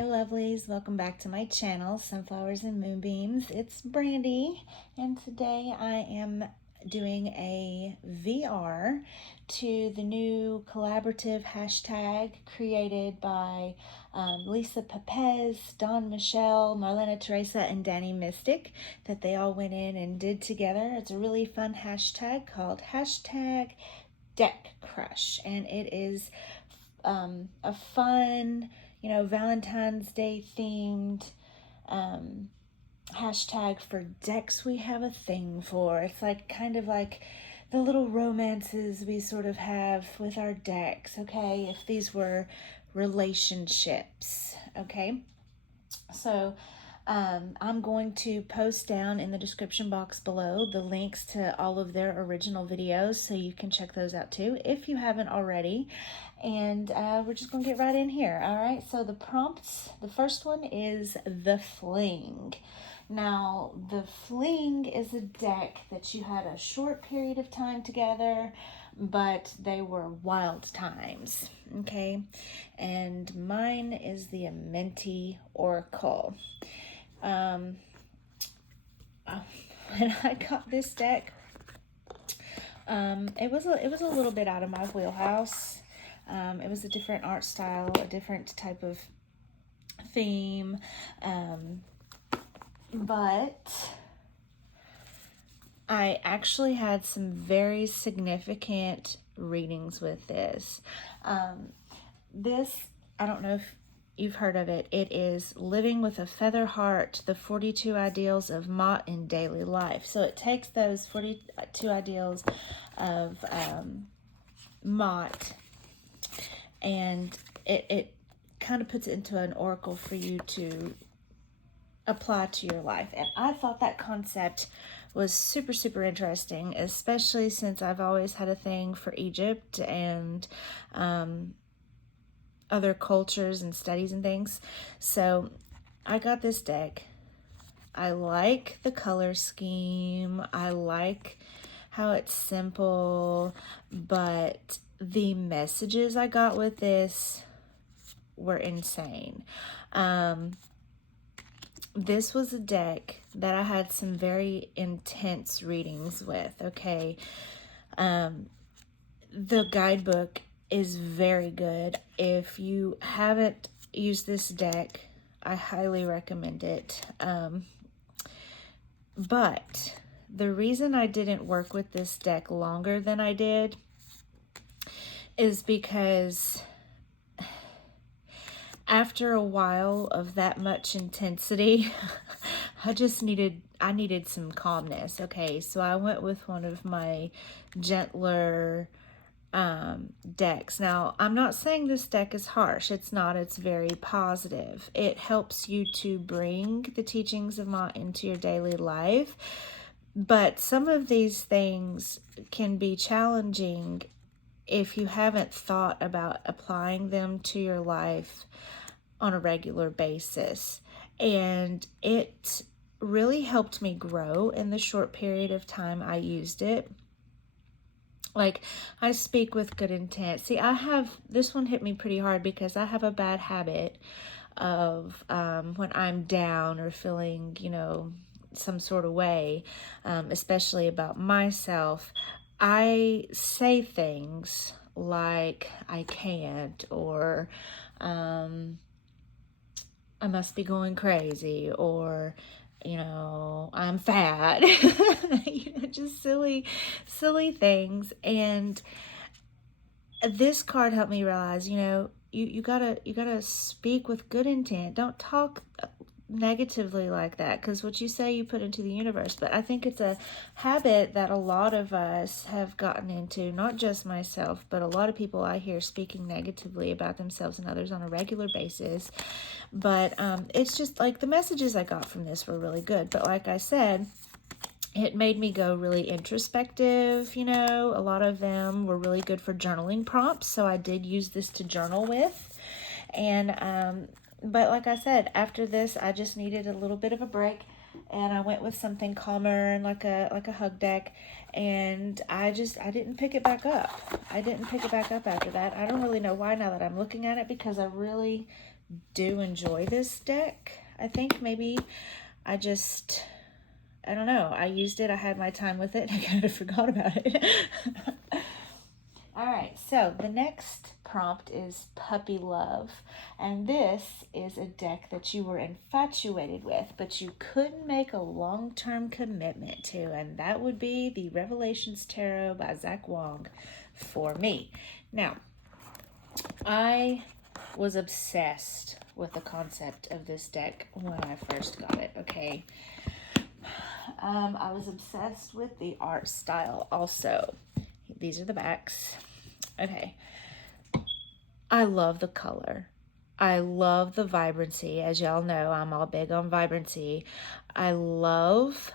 Hi lovelies, welcome back to my channel, Sunflowers and Moonbeams. It's Brandy, and today I am doing a VR to the new collaborative hashtag created by Lisa Pepez, Dawn Michelle, Marlena Teresa, and Danny Mystic that they all went in and did together. It's a really fun hashtag called hashtag Deck Crush, and it is a fun, Valentine's Day themed hashtag for decks we have a thing for. It's like kind of like the little romances we sort of have with our decks, okay? If these were relationships, okay? So I'm going to post down in the description box below the links to all of their original videos so you can check those out too if you haven't already. And we're just going to get right in here. All right, so the prompts, the first one is the Fling. Now, the Fling is a deck that you had a short period of time together, but they were wild times, okay? And mine is the Amenti Oracle. When I got this deck, it was a little bit out of my wheelhouse. It was a different art style, a different type of theme, but I actually had some very significant readings with this. I don't know if you've heard of it. It is Living with a Feather Heart, the 42 Ideals of Mott in Daily Life. So it takes those 42 ideals of Mott and it kind of puts it into an oracle for you to apply to your life. And I thought that concept was super, super interesting, especially since I've always had a thing for Egypt and other cultures and studies and things. So I got this deck. I like the color scheme. I like how it's simple, but the messages I got with this were insane. This was a deck that I had some very intense readings with, okay? The guidebook is very good. If you haven't used this deck, I highly recommend it. But the reason I didn't work with this deck longer than I did is because after a while of that much intensity, I needed some calmness. Okay, so I went with one of my gentler decks. Now, I'm not saying this deck is harsh. It's not. It's very positive. It helps you to bring the teachings of Ma into your daily life. But some of these things can be challenging if you haven't thought about applying them to your life on a regular basis. And it really helped me grow in the short period of time I used it. Like, I speak with good intent. See, this one hit me pretty hard because I have a bad habit of when I'm down or feeling, some sort of way, especially about myself, I say things like I can't, or I must be going crazy, or I'm fat. Just silly things. And this card helped me realize, you gotta speak with good intent. Don't talk negatively like that, because what you say you put into the universe. But I think it's a habit that a lot of us have gotten into, not just myself, but a lot of people I hear speaking negatively about themselves and others on a regular basis. But it's just like the messages I got from this were really good. But like I said, it made me go really introspective. A lot of them were really good for journaling prompts, so I did use this to journal with. And but like I said, after this, I just needed a little bit of a break, and I went with something calmer and like a hug deck, and I didn't pick it back up. I didn't pick it back up after that. I don't really know why now that I'm looking at it, because I really do enjoy this deck. I think maybe I don't know. I used it. I had my time with it. I kind of forgot about it. All right. So the next prompt is Puppy Love. And this is a deck that you were infatuated with, but you couldn't make a long-term commitment to. And that would be the Revelations Tarot by Zach Wong for me. Now, I was obsessed with the concept of this deck when I first got it, okay? I was obsessed with the art style also. These are the backs. Okay. I love the color. I love the vibrancy. As y'all know, I'm all big on vibrancy. I love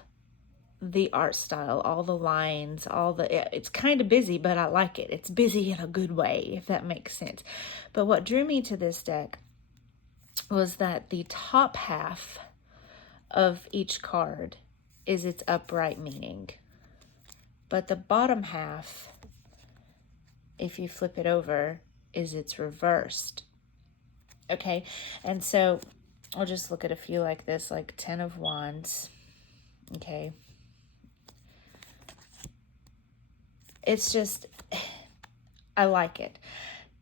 the art style, all the lines, it's kind of busy, but I like it. It's busy in a good way, if that makes sense. But what drew me to this deck was that the top half of each card is its upright meaning. But the bottom half, if you flip it over, is its reversed. Okay, and so I'll just look at a few like this, like 10 of Wands. Okay. It's just, I like it.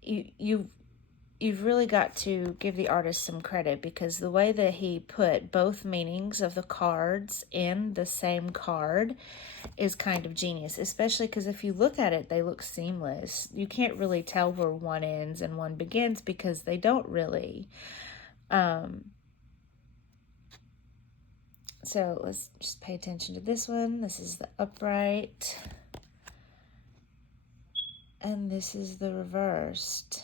You've really got to give the artist some credit, because the way that he put both meanings of the cards in the same card is kind of genius, especially because if you look at it, they look seamless. You can't really tell where one ends and one begins, because they don't really. So let's just pay attention to this one. This is the upright, and this is the reversed.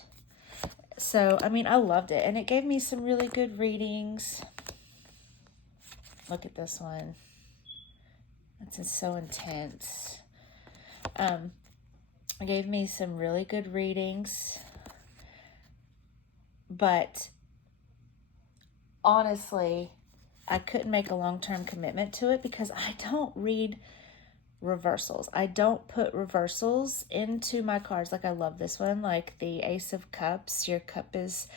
So, I mean, I loved it, and it gave me some really good readings. Look at this one. It's just so intense. It gave me some really good readings, but honestly, I couldn't make a long-term commitment to it because I don't read reversals. I don't put reversals into my cards. Like, I love this one, like the Ace of Cups. Your cup is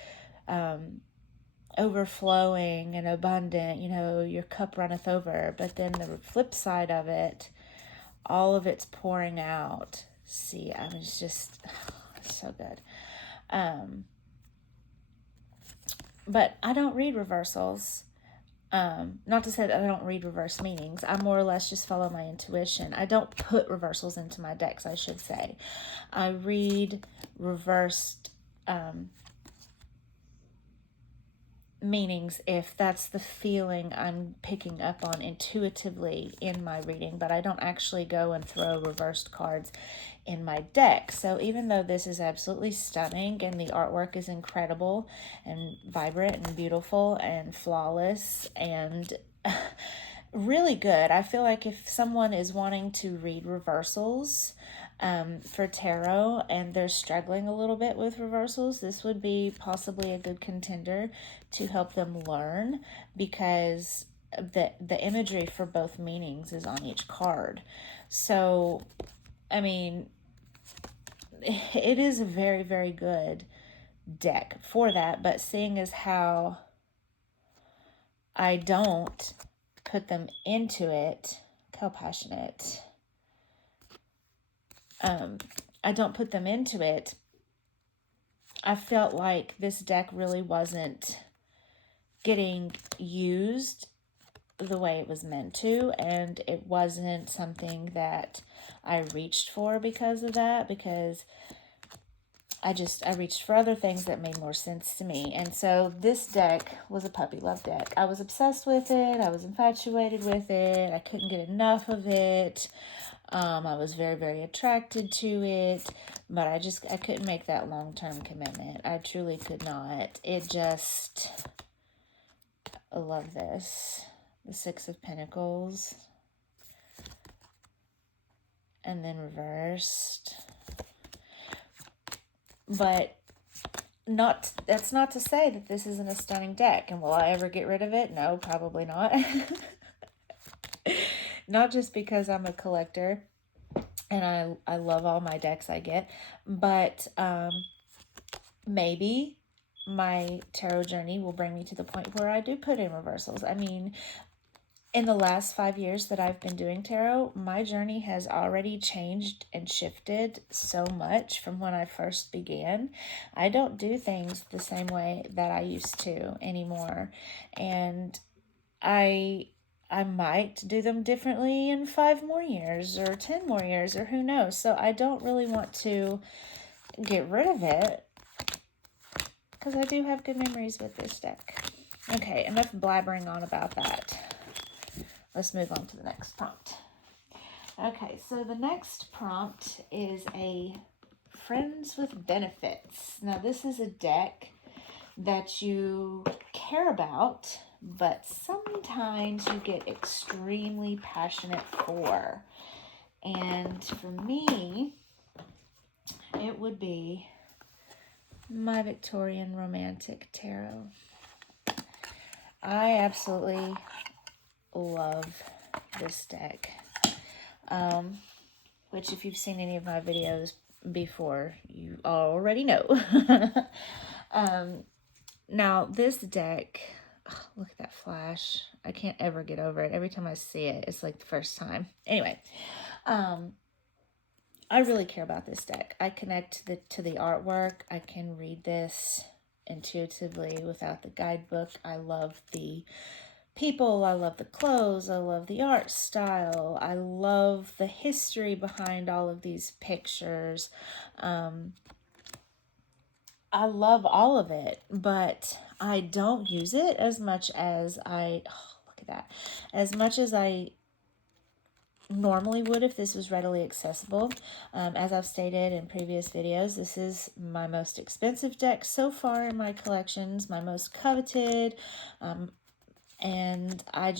overflowing and abundant, you know, your cup runneth over. But then the flip side of it, all of it's pouring out. See, I mean, it's just so good. But I don't read reversals. Not to say that I don't read reverse meanings. I more or less just follow my intuition. I don't put reversals into my decks, I should say. I read reversed meanings if that's the feeling I'm picking up on intuitively in my reading, but I don't actually go and throw reversed cards in my deck. So even though this is absolutely stunning and the artwork is incredible and vibrant and beautiful and flawless and really good, I feel like if someone is wanting to read reversals for tarot and they're struggling a little bit with reversals, this would be possibly a good contender to help them learn, because the imagery for both meanings is on each card. So, I mean, it is a very, very good deck for that, but seeing as how I don't put them into it, how passionate, I don't put them into it, I felt like this deck really wasn't getting used the way it was meant to, and it wasn't something that I reached for because of that, because I reached for other things that made more sense to me. And so this deck was a puppy love deck. I was obsessed with it. I was infatuated with it. I couldn't get enough of it. I was very, very attracted to it, but I couldn't make that long-term commitment. I truly could not. I love this. The Six of Pentacles. And then reversed. But that's not to say that this isn't a stunning deck. And will I ever get rid of it? No, probably not. Not just because I'm a collector and I love all my decks I get, but maybe my tarot journey will bring me to the point where I do put in reversals. I mean, in the last 5 years that I've been doing tarot, my journey has already changed and shifted so much from when I first began. I don't do things the same way that I used to anymore. And I might do them differently in 5 more years or 10 more years or who knows. So I don't really want to get rid of it because I do have good memories with this deck. Okay, enough blabbering on about that. Let's move on to the next prompt. Okay, so the next prompt is a Friends with Benefits. Now, this is a deck that you care about, but sometimes you get extremely passionate for. And for me, it would be my Victorian Romantic Tarot. I absolutely love this deck, which if you've seen any of my videos before, you already know. Now this deck, oh, look at that flash. I can't ever get over it. Every time I see it, it's like the first time. Anyway, I really care about this deck. I connect to the artwork. I can read this intuitively without the guidebook. I love the people, I love the clothes, I love the art style, I love the history behind all of these pictures. I love all of it, but I don't use it as much as look at that, as much as I normally would if this was readily accessible. As I've stated in previous videos, this is my most expensive deck so far in my collections, my most coveted, and I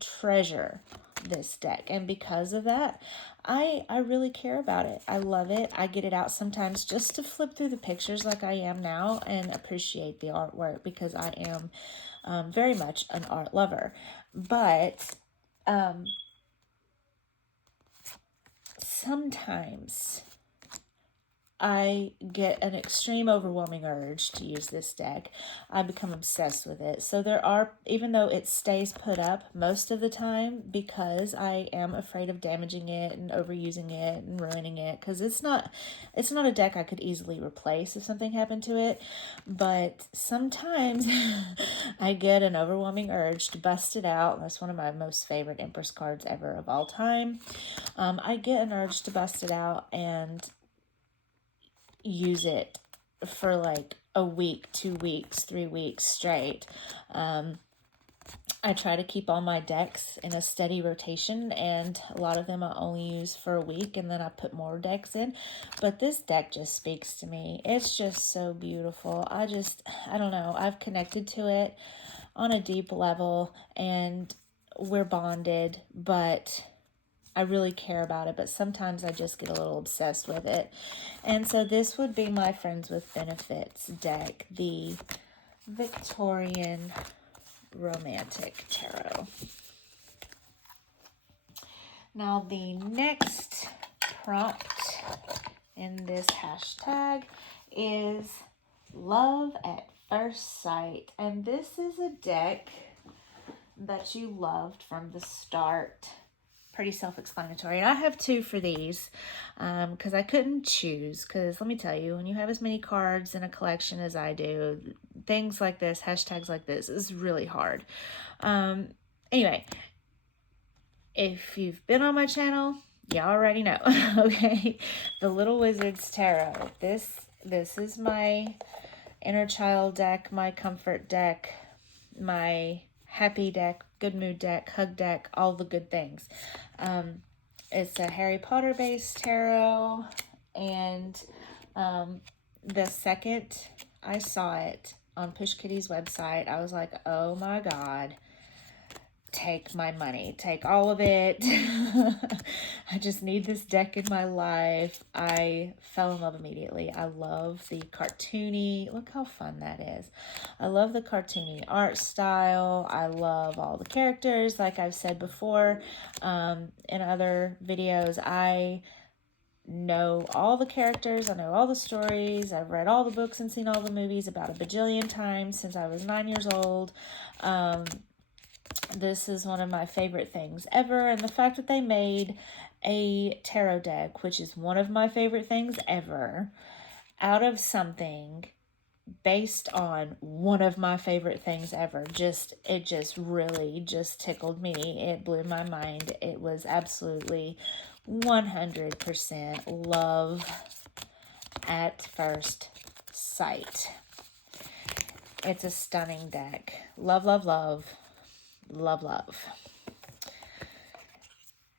treasure this deck, and because of that, I really care about it. I love it. I get it out sometimes just to flip through the pictures like I am now and appreciate the artwork because I am very much an art lover. But sometimes I get an extreme overwhelming urge to use this deck. I become obsessed with it. So there are, even though it stays put up most of the time because I am afraid of damaging it and overusing it and ruining it, because it's not a deck I could easily replace if something happened to it. But sometimes I get an overwhelming urge to bust it out. That's one of my most favorite Empress cards ever of all time. I get an urge to bust it out and use it for like a week, 2 weeks, 3 weeks straight. I try to keep all my decks in a steady rotation, and a lot of them I only use for a week and then I put more decks in. But this deck just speaks to me. It's just so beautiful. I don't know. I've connected to it on a deep level and we're bonded, but I really care about it, but sometimes I just get a little obsessed with it. And so this would be my Friends with Benefits deck, the Victorian Romantic Tarot. Now the next prompt in this hashtag is Love at First Sight. And this is a deck that you loved from the start. Pretty self-explanatory. I have 2 for these because I couldn't choose, because let me tell you, when you have as many cards in a collection as I do, things like this, hashtags like this, is really hard. Anyway, if you've been on my channel, you already know. Okay, the Little Wizards Tarot. This is my inner child deck, my comfort deck, my happy deck, good mood deck, hug deck, all the good things. It's a Harry Potter based tarot, and the second I saw it on Push Kitty's website, I was like, oh my God, take my money, take all of it. I just need this deck in my life. I fell in love immediately. I love the cartoony, look how fun that is. I love the cartoony art style. I love all the characters. Like I've said before in other videos, I know all the characters. I know all the stories. I've read all the books and seen all the movies about a bajillion times since I was 9 years old. This is one of my favorite things ever. And the fact that they made a tarot deck, which is one of my favorite things ever, out of something based on one of my favorite things ever, it just really just tickled me. It blew my mind. It was absolutely 100% love at first sight. It's a stunning deck. Love, love, love. Love, love.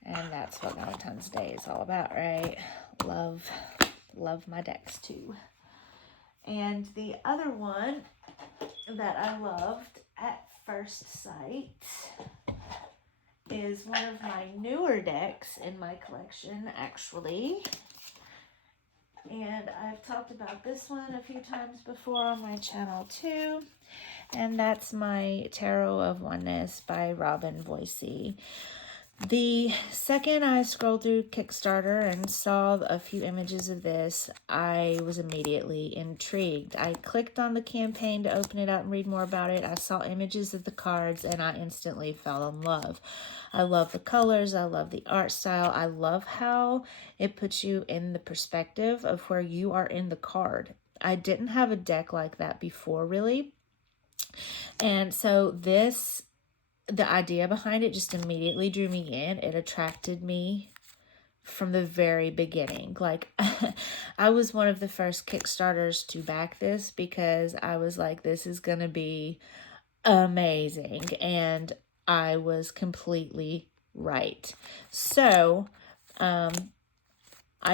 And that's what Valentine's Day is all about, right? Love. Love my decks too. And the other one that I loved at first sight is one of my newer decks in my collection, actually. And I've talked about this one a few times before on my channel too. And that's my Tarot of Oneness by Robin Voicey. The second I scrolled through Kickstarter and saw a few images of this, I was immediately intrigued. I clicked on the campaign to open it up and read more about it. I saw images of the cards and I instantly fell in love. I love the colors. I love the art style. I love how it puts you in the perspective of where you are in the card. I didn't have a deck like that before, really. And so the idea behind it just immediately drew me in. It attracted me from the very beginning. Like, I was one of the first Kickstarters to back this because I was like, this is going to be amazing. And I was completely right. So, I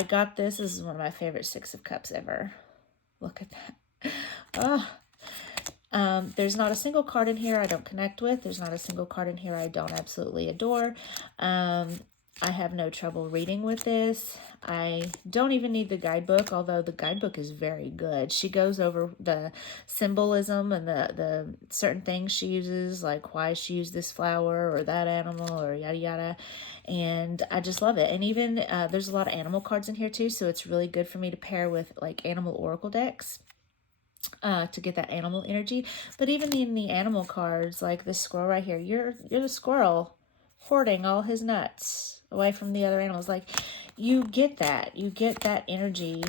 got this. This is one of my favorite Six of Cups ever. Look at that. Oh. There's not a single card in here I don't connect with. There's not a single card in here I don't absolutely adore. I have no trouble reading with this. I don't even need the guidebook, although the guidebook is very good. She goes over the symbolism and the certain things she uses, like why she used this flower or that animal or yada yada. And I just love it. And even there's a lot of animal cards in here too, so it's really good for me to pair with like animal oracle decks. To get that animal energy. But even in the animal cards, like this squirrel right here, you're the squirrel hoarding all his nuts away from the other animals. Like, you get that energy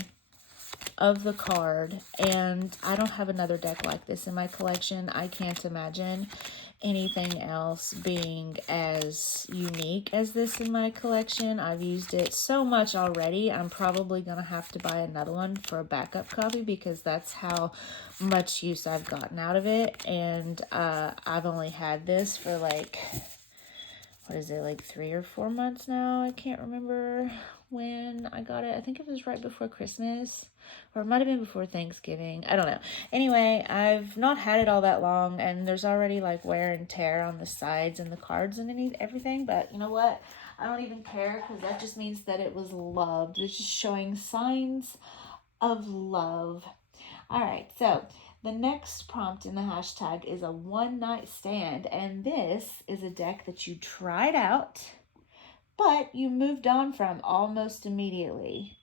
of the card. And I don't have another deck like this in my collection. I can't imagine anything else being as unique as this in my collection. I've used it so much already. I'm probably gonna have to buy another one for a backup copy because that's how much use I've gotten out of it. And I've only had this for like, what is it, like 3 or 4 months now? I can't remember when I got it. I think it was right before Christmas, or it might have been before Thanksgiving. I don't know. Anyway, I've not had it all that long, and there's already like wear and tear on the sides and the cards and everything. But you know what? I don't even care because that just means that it was loved. It's just showing signs of love. All right, so the next prompt in the hashtag is a one-night stand, and this is a deck that you tried out, but you moved on from almost immediately,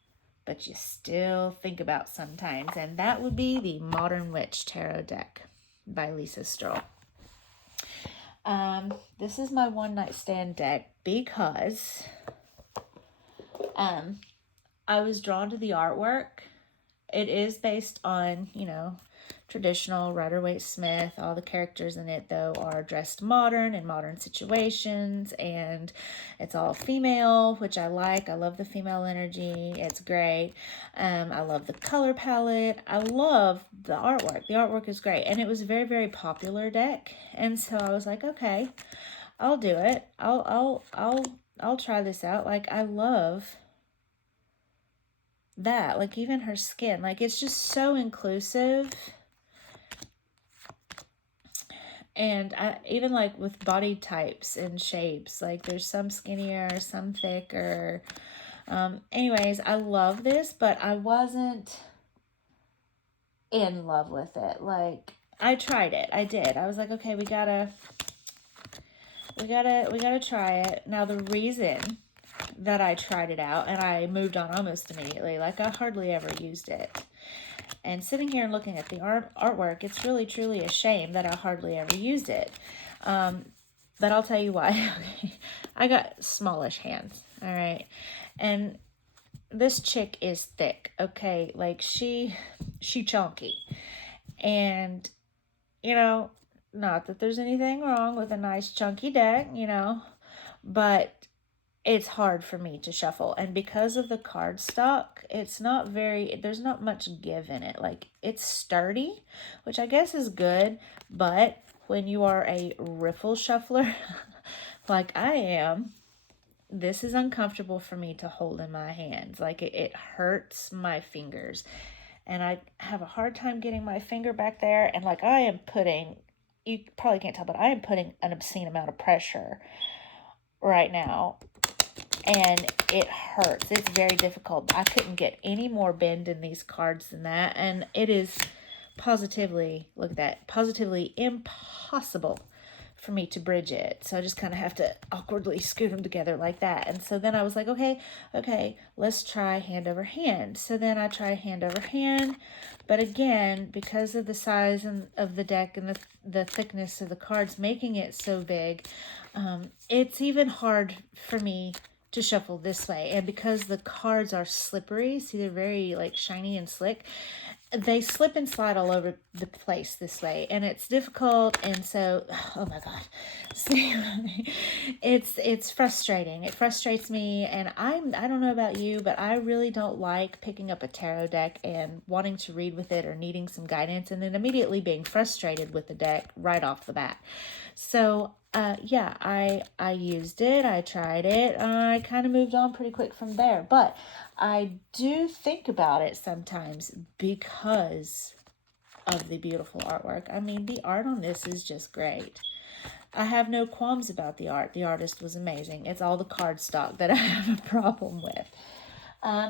but you still think about sometimes, and that would be the Modern Witch Tarot deck by Lisa Stroll. This is my one-night stand deck because I was drawn to the artwork. It is based on, you know, traditional Rider-Waite-Smith. All the characters in it, though, are dressed modern in modern situations, and it's all female, which I like. I love the female energy. It's great. I love the color palette. I love the artwork. The artwork is great, and it was a very, very popular deck, and so I was like, okay, I'll do it. I'll try this out. Like, I love that. Like, even her skin, like, it's just so inclusive. And even like with body types and shapes, like there's some skinnier, some thicker. Anyways, I love this, but I wasn't in love with it. Like, I tried it. I did. I was like, okay, we gotta try it. Now, the reason that I tried it out and I moved on almost immediately. Like, I hardly ever used it. And sitting here and looking at the artwork, it's really truly a shame that I hardly ever used it. But I'll tell you why. I got smallish hands, all right? And this chick is thick, okay? Like, she chunky. And, you know, not that there's anything wrong with a nice chunky deck, you know, but it's hard for me to shuffle. And because of the cardstock, it's not very, there's not much give in it. Like, it's sturdy, which I guess is good, but when you are a riffle shuffler like I am, this is uncomfortable for me to hold in my hands. Like, it hurts my fingers. And I have a hard time getting my finger back there. And like, I am putting, you probably can't tell, but I am putting an obscene amount of pressure right now. And it hurts. It's very difficult. I couldn't get any more bend in these cards than that. And it is positively, look at that, positively impossible for me to bridge it. So I just kind of have to awkwardly scoot them together like that. And so then I was like, okay, let's try hand over hand. So then I try hand over hand. But again, because of the size of the deck and the thickness of the cards making it so big, it's even hard for me to shuffle this way. And because the cards are slippery, see, they're very like shiny and slick, they slip and slide all over the place this way, and it's difficult. And so, oh my god, see, it's frustrating. It frustrates me. And I don't know about you, but I really don't like picking up a tarot deck and wanting to read with it or needing some guidance and then immediately being frustrated with the deck right off the bat. So yeah, I used it, I tried it, I kind of moved on pretty quick from there. But I do think about it sometimes because of the beautiful artwork. I mean, the art on this is just great. I have no qualms about the art. The artist was amazing. It's all the cardstock that I have a problem with.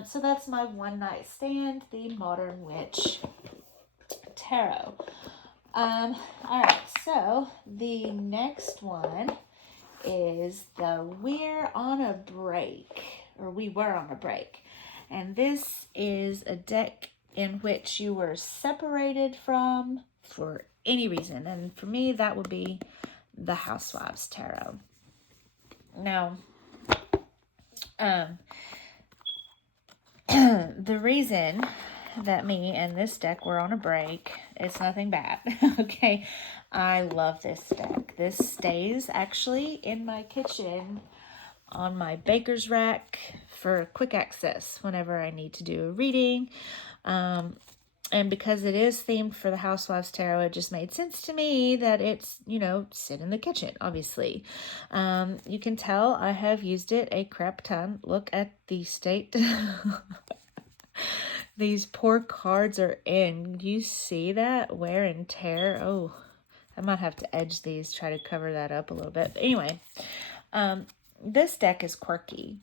So that's my one night stand, the Modern Witch Tarot. All right, so the next one is the We're on a Break, or We Were on a Break. And this is a deck in which you were separated from for any reason. And for me, that would be the Housewives Tarot. Now, the reason that me and this deck were on a break, it's nothing bad. Okay, I love this deck. This stays actually in my kitchen on my baker's rack for quick access whenever I need to do a reading. And because it is themed for the Housewives Tarot, it just made sense to me that it's, you know, sit in the kitchen, obviously. You can tell I have used it a crap ton. Look at the state these poor cards are in. Do you see that? Wear and tear. Oh, I might have to edge these, try to cover that up a little bit. But anyway, this deck is quirky.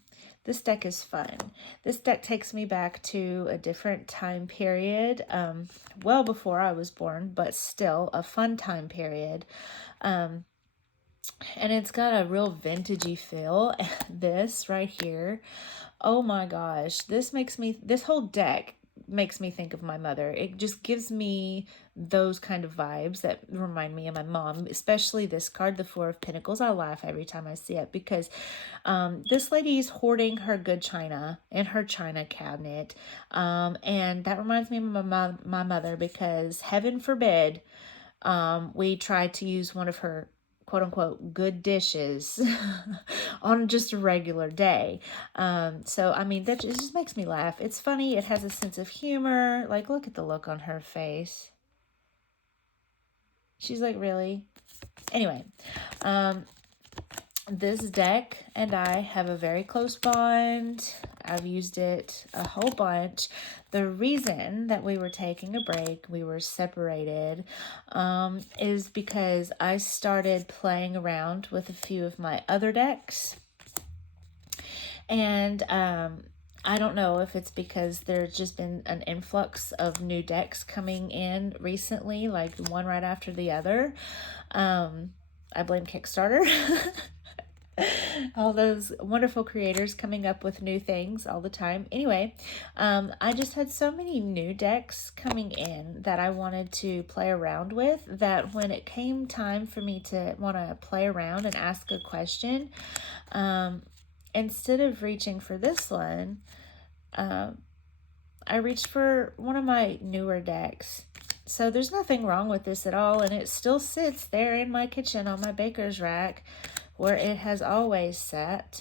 This deck is fun. This deck takes me back to a different time period, well before I was born, but still a fun time period. And it's got a real vintagey feel. This right here, oh my gosh, this whole deck makes me think of my mother. It just gives me those kind of vibes that remind me of my mom, especially this card, the Four of Pentacles. I laugh every time I see it because this lady's hoarding her good china in her china cabinet. And that reminds me of my mother, because heaven forbid we tried to use one of her quote-unquote good dishes on just a regular day. So I mean, that just makes me laugh. It's funny. It has a sense of humor. Like, look at the look on her face. She's like, really? Anyway, this deck and I have a very close bond. I've used it a whole bunch. The reason that we were taking a break, we were separated, is because I started playing around with a few of my other decks. And I don't know if it's because there's just been an influx of new decks coming in recently, like one right after the other. I blame Kickstarter. All those wonderful creators coming up with new things all the time. Anyway, I just had so many new decks coming in that I wanted to play around with, that when it came time for me to want to play around and ask a question, instead of reaching for this one, I reached for one of my newer decks. So there's nothing wrong with this at all, and it still sits there in my kitchen on my baker's rack where it has always sat.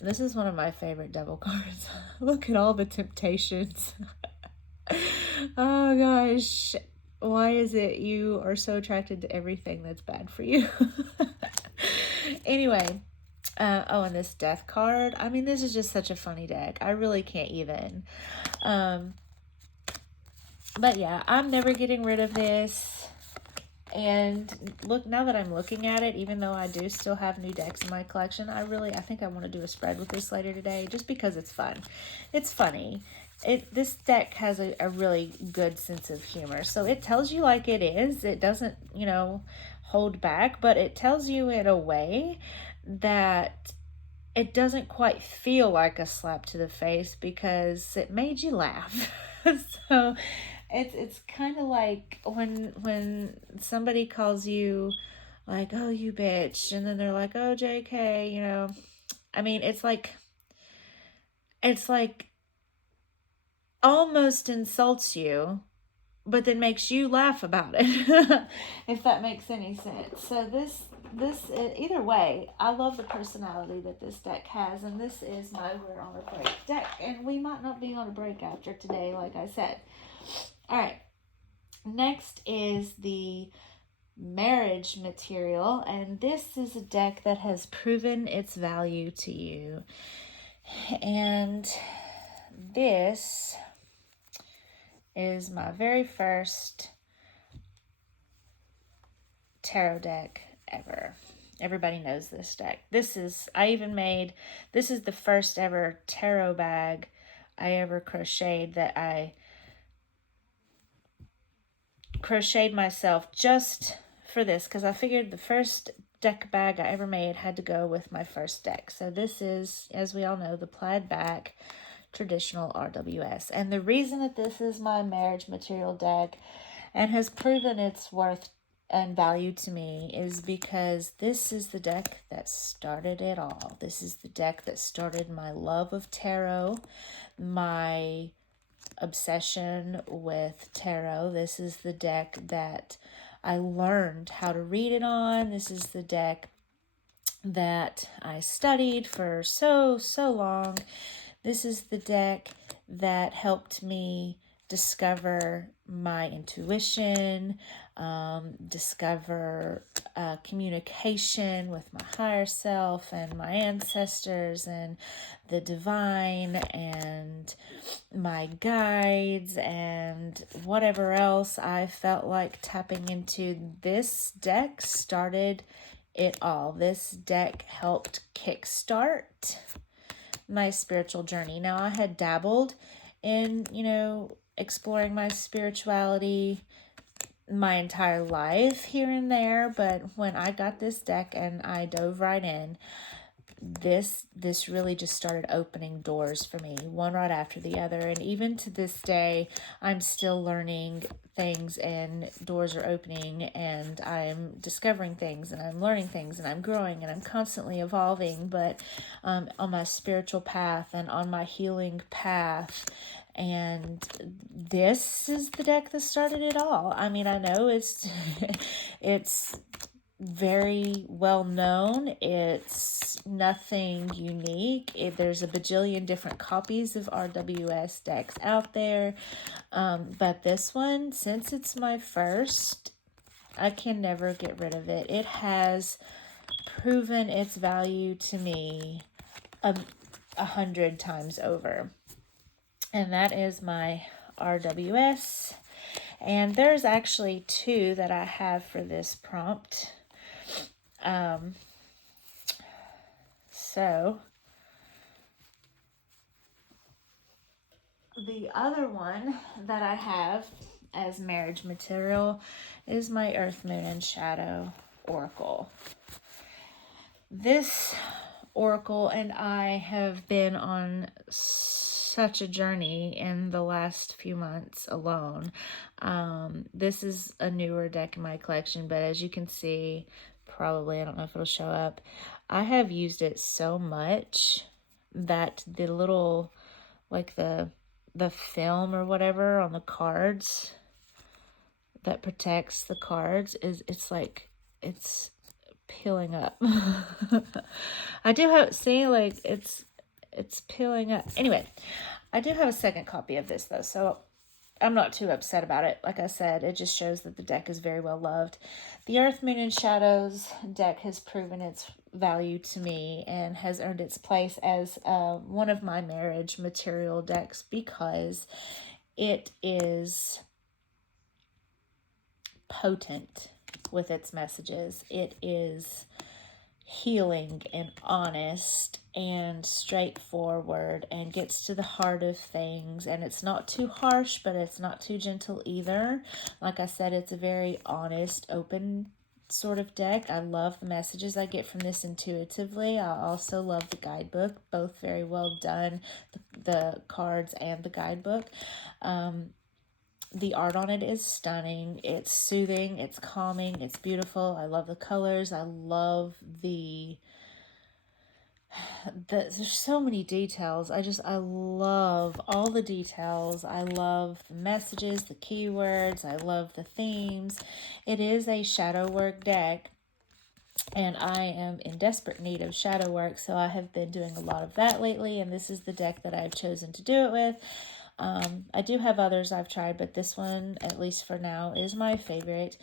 This is one of my favorite devil cards. Look at all the temptations. Oh gosh. Why is it you are so attracted to everything that's bad for you? Anyway, oh, and this death card. I mean, this is just such a funny deck. I really can't even. But yeah, I'm never getting rid of this. And look, now that I'm looking at it, even though I do still have new decks in my collection, I think I want to do a spread with this later today, just because it's fun. It's funny. This deck has a really good sense of humor. So it tells you like it is. It doesn't, hold back, but it tells you in a way that it doesn't quite feel like a slap to the face, because it made you laugh. So it's kind of like when somebody calls you like, oh, you bitch, and then they're like, oh, JK, I mean, it's like almost insults you, but then makes you laugh about it. If that makes any sense. So this either way, I love the personality that this deck has, and this is my We're on a Break deck, and we might not be on a break after today, like I said. All right, next is the Marriage Material, and this is a deck that has proven its value to you. And this is my very first tarot deck ever. Everybody knows this deck. This is the first ever tarot bag I ever crocheted, that I crocheted myself just for this, because I figured the first deck bag I ever made had to go with my first deck. So this is, as we all know, the plaid back traditional RWS. And the reason that this is my Marriage Material deck and has proven its worth and value to me is because this is the deck that started it all. This is the deck that started my love of tarot, my obsession with tarot. This is the deck that I learned how to read it on. This is the deck that I studied for so long. This is the deck that helped me discover my intuition, discover communication with my higher self and my ancestors and the divine and my guides and whatever else I felt like tapping into. This deck started it all. This deck helped kickstart my spiritual journey. Now, I had dabbled in, exploring my spirituality my entire life here and there, but when I got this deck and I dove right in, this really just started opening doors for me, one right after the other. And even to this day, I'm still learning things, and doors are opening, and I'm discovering things, and I'm learning things, and I'm growing, and I'm constantly evolving, but on my spiritual path and on my healing path. And this is the deck that started it all. I mean, I know it's very well known. It's nothing unique. There's a bajillion different copies of RWS decks out there. But this one, since it's my first, I can never get rid of it. It has proven its value to me 100 times over. And that is my RWS. And there's actually two that I have for this prompt. So the other one that I have as Marriage Material is my Earth, Moon, and Shadow Oracle. This oracle and I have been on such a journey in the last few months alone. This is a newer deck in my collection, but as you can see, probably, I don't know if it'll show up, I have used it so much that the little, like the film or whatever on the cards that protects the cards it's like it's peeling up. I do have, see, like it's peeling up. Anyway, I do have a second copy of this though, so I'm not too upset about it. Like I said, it just shows that the deck is very well loved. The Earth, Moon, and Shadows deck has proven its value to me and has earned its place as one of my marriage material decks because it is potent with its messages. It is healing and honest and straightforward and gets to the heart of things, and it's not too harsh, but it's not too gentle either. Like I said, it's a very honest, open sort of deck. I love the messages I get from this intuitively. I also love the guidebook, both very well done, the cards and the guidebook. The art on it is stunning. It's soothing. It's calming. It's beautiful. I love the colors. I love there's so many details. I love all the details. I love the messages, the keywords. I love the themes. It is a shadow work deck, and I am in desperate need of shadow work, so I have been doing a lot of that lately, and this is the deck that I've chosen to do it with. I do have others I've tried, but this one, at least for now, is my favorite.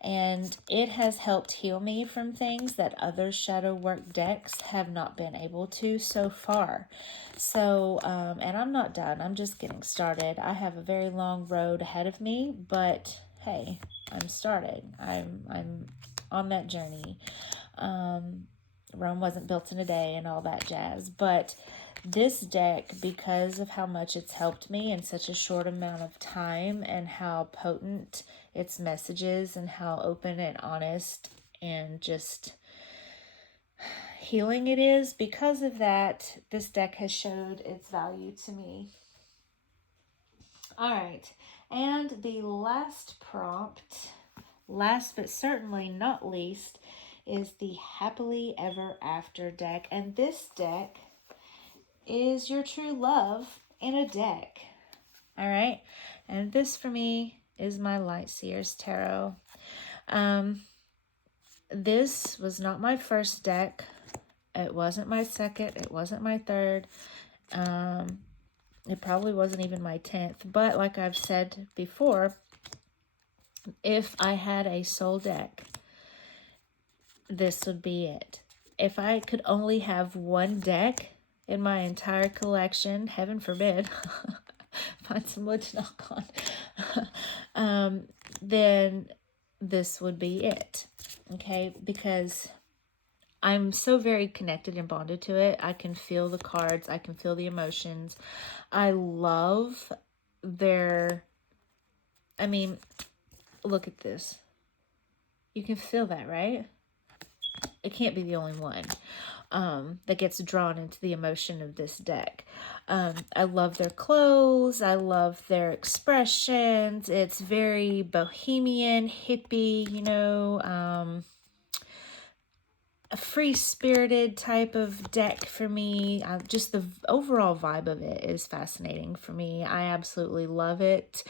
And it has helped heal me from things that other shadow work decks have not been able to so far. So, and I'm not done. I'm just getting started. I have a very long road ahead of me, but hey, I'm started. I'm on that journey. Rome wasn't built in a day and all that jazz, but this deck, because of how much it's helped me in such a short amount of time and how potent its messages and how open and honest and just healing it is, because of that, this deck has showed its value to me. All right, and the last prompt, last but certainly not least, is the Happily Ever After deck. And this deck is your true love in a deck. All right, and this for me is my Light Seers Tarot. This was not my first deck. It wasn't my second. It wasn't my third. It probably wasn't even my 10th. But like I've said before, if I had a soul deck, this would be it. If I could only have one deck in my entire collection, heaven forbid, find some wood to knock on, then this would be it. Okay, because I'm so very connected and bonded to it. I can feel the cards. I can feel the emotions. I love their, I mean, look at this. You can feel that, right? It can't be the only one that gets drawn into the emotion of this deck. I love their clothes. I love their expressions. It's very bohemian, hippie, you know, a free-spirited type of deck for me. Just the overall vibe of it is fascinating for me. I absolutely love it.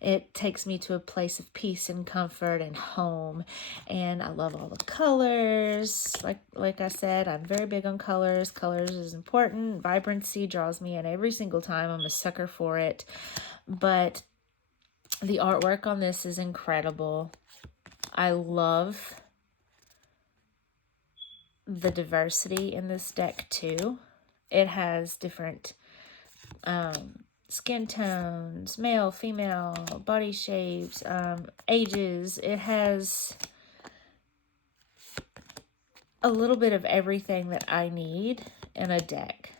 It takes me to a place of peace and comfort and home, and I love all the colors. Like I said, I'm very big on colors. Colors is important. Vibrancy draws me in every single time. I'm a sucker for it. But the artwork on this is incredible. I love the diversity in this deck too. It has different skin tones, male, female, body shapes, ages. It has a little bit of everything that I need in a deck.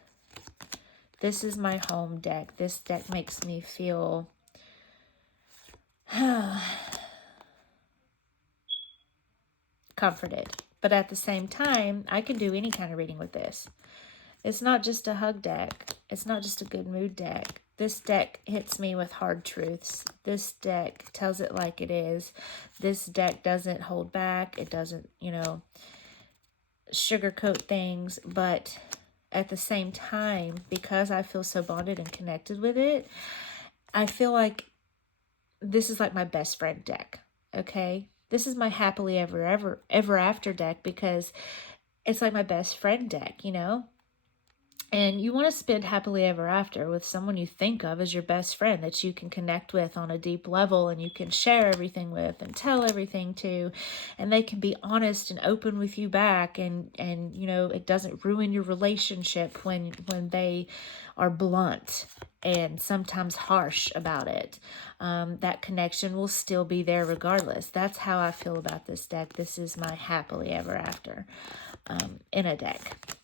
This is my home deck. This deck makes me feel comforted. But at the same time, I can do any kind of reading with this. It's not just a hug deck. It's not just a good mood deck. This deck hits me with hard truths. This deck tells it like it is. This deck doesn't hold back. It doesn't, sugarcoat things. But at the same time, because I feel so bonded and connected with it, I feel like this is like my best friend deck, okay? This is my happily ever after deck because it's like my best friend deck, And you want to spend happily ever after with someone you think of as your best friend that you can connect with on a deep level and you can share everything with and tell everything to, and they can be honest and open with you back, and it doesn't ruin your relationship when they are blunt and sometimes harsh about it. That connection will still be there regardless. That's how I feel about this deck. This is my happily ever after in a deck.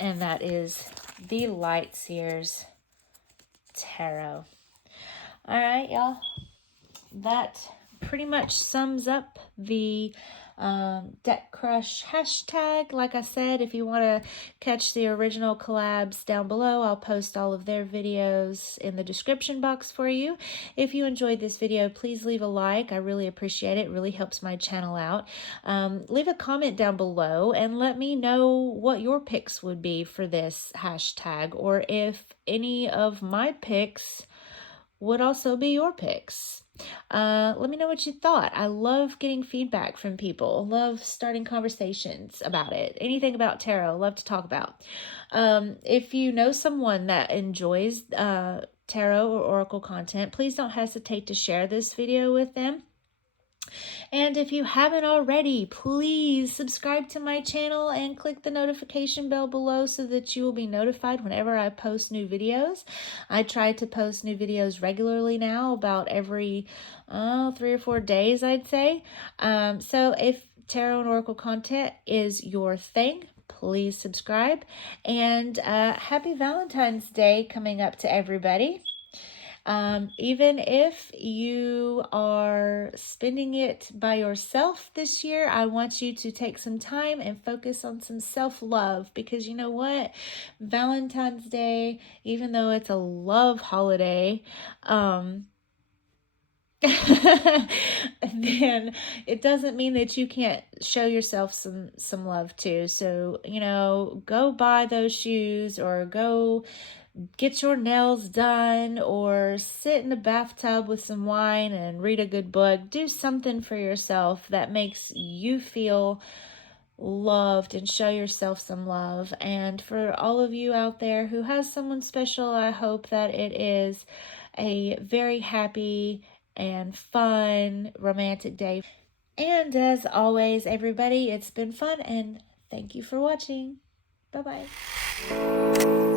And that is the Light Seers Tarot. All right, y'all. That pretty much sums up the Deck Crush hashtag. Like I said, if you want to catch the original collabs down below, I'll post all of their videos in the description box for you. If you enjoyed this video, please leave a like. I really appreciate it. It really helps my channel out. Leave a comment down below and let me know what your picks would be for this hashtag, or if any of my picks would also be your picks. Let me know what you thought. I love getting feedback from people. Love starting conversations about it. Anything about tarot, love to talk about. If you know someone that enjoys tarot or oracle content, please don't hesitate to share this video with them. And if you haven't already, please subscribe to my channel and click the notification bell below so that you will be notified whenever I post new videos. I try to post new videos regularly now, about every 3 or 4 days, I'd say. So if tarot and oracle content is your thing, please subscribe. And happy Valentine's Day coming up to everybody. Even if you are spending it by yourself this year, I want you to take some time and focus on some self-love, because you know what? Valentine's Day, even though it's a love holiday, then it doesn't mean that you can't show yourself some love too. So, go buy those shoes, or go get your nails done, or sit in a bathtub with some wine and read a good book. Do something for yourself that makes you feel loved, and show yourself some love. And for all of you out there who has someone special, I hope that it is a very happy and fun romantic day. And as always, everybody, it's been fun, and thank you for watching. Bye-bye.